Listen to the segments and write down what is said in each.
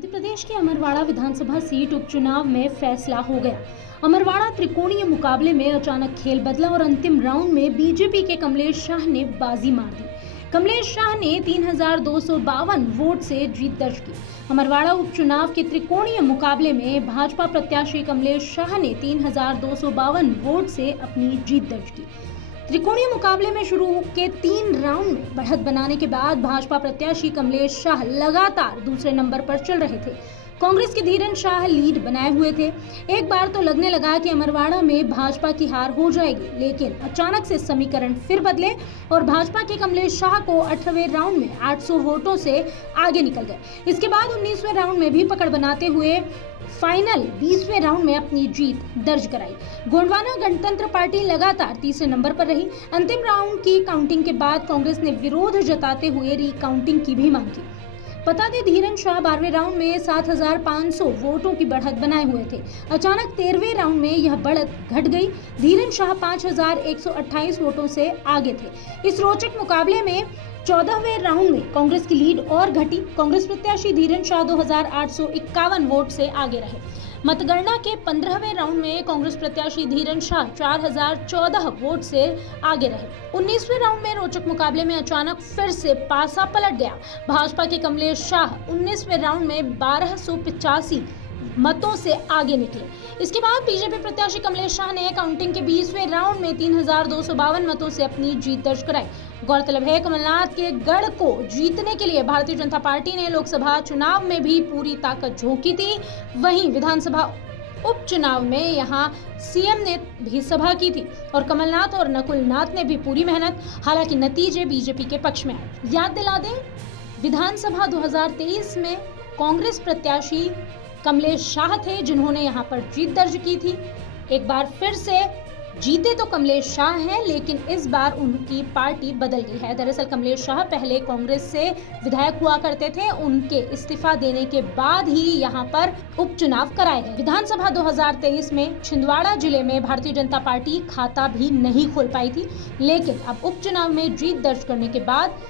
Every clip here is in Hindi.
मध्य प्रदेश के अमरवाड़ा विधानसभा सीट उपचुनाव में फैसला हो गया। अमरवाड़ा त्रिकोणीय मुकाबले में अचानक खेल बदला और अंतिम राउंड में बीजेपी के कमलेश शाह ने बाजी मार दी। कमलेश शाह ने 3252 वोट से जीत दर्ज की। अमरवाड़ा उपचुनाव के त्रिकोणीय मुकाबले में भाजपा प्रत्याशी कमलेश शाह ने 3252 वोट से अपनी जीत दर्ज की। त्रिकोणीय मुकाबले में शुरू के 3 राउंड में बढ़त बनाने के बाद भाजपा प्रत्याशी कमलेश शाह लगातार दूसरे नंबर पर चल रहे थे। कांग्रेस के धीरन शाह लीड बनाए हुए थे। एक बार तो लगने लगा कि अमरवाड़ा में भाजपा की हार हो जाएगी, लेकिन अचानक से समीकरण फिर बदले और भाजपा के कमलेश शाह को 18वें राउंड में 800 वोटों से आगे निकल गए। इसके बाद 19वें राउंड में भी पकड़ बनाते हुए फाइनल 20वें राउंड में अपनी जीत दर्ज कराई। गोंडवाना गणतंत्र पार्टी लगातार तीसरे नंबर पर रही। अंतिम राउंड की काउंटिंग के बाद कांग्रेस ने विरोध जताते हुए रिकाउंटिंग की भी मांग की। बता दें, धीरन शाह 12वें राउंड में 7500 वोटों की बढ़त बनाए हुए थे। अचानक 13वें राउंड में यह बढ़त घट गई। धीरन शाह 5128 वोटों से आगे थे। इस रोचक मुकाबले में 14वें राउंड में कांग्रेस की लीड और घटी। कांग्रेस प्रत्याशी धीरन शाह 2851 वोट से आगे रहे। मतगणना के 15वें राउंड में कांग्रेस प्रत्याशी धीरन शाह 4014 वोट से आगे रहे। 19वें राउंड में रोचक मुकाबले में अचानक फिर से पासा पलट गया। भाजपा के कमलेश शाह 19वें राउंड में 1285 मतों से आगे निकले। इसके बाद बीजेपी प्रत्याशी कमलेश शाह ने काउंटिंग के 20वें राउंड में 3252 मतों से अपनी जीत दर्ज कराई। गौरतलब है, कमलनाथ के गढ़ को जीतने के लिए भारतीय जनता पार्टी ने लोकसभा चुनाव में भी पूरी ताकत झोंकी थी। वहीं विधानसभा उपचुनाव में यहां सीएम ने भी सभा की थी और कमलनाथ और नकुलनाथ ने भी पूरी मेहनत। हालांकि नतीजे बीजेपी के पक्ष में आए। याद दिला दें, विधानसभा 2023 में कांग्रेस प्रत्याशी कमलेश शाह थे जिन्होंने यहां पर जीत दर्ज की थी। एक बार फिर से जीते तो कमलेश शाह हैं, लेकिन इस बार उनकी पार्टी बदल गई है। दरअसल कमलेश शाह पहले कांग्रेस से विधायक हुआ करते थे। उनके इस्तीफा देने के बाद ही यहां पर उपचुनाव कराए गए। विधानसभा 2023 में छिंदवाड़ा जिले में भारतीय जनता पार्टी खाता भी नहीं खोल पाई थी, लेकिन अब उपचुनाव में जीत दर्ज करने के बाद,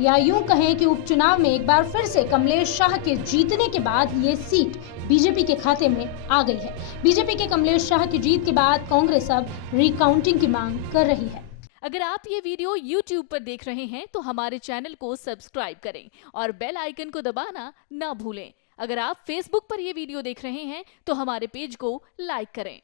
या यूं कहें कि उपचुनाव में एक बार फिर से कमलेश शाह के जीतने के बाद ये सीट बीजेपी के खाते में आ गई है। बीजेपी के कमलेश शाह की जीत के बाद कांग्रेस अब रिकाउंटिंग की मांग कर रही है। अगर आप ये वीडियो YouTube पर देख रहे हैं तो हमारे चैनल को सब्सक्राइब करें और बेल आइकन को दबाना ना भूलें। अगर आप Facebook पर ये वीडियो देख रहे हैं तो हमारे पेज को लाइक करें।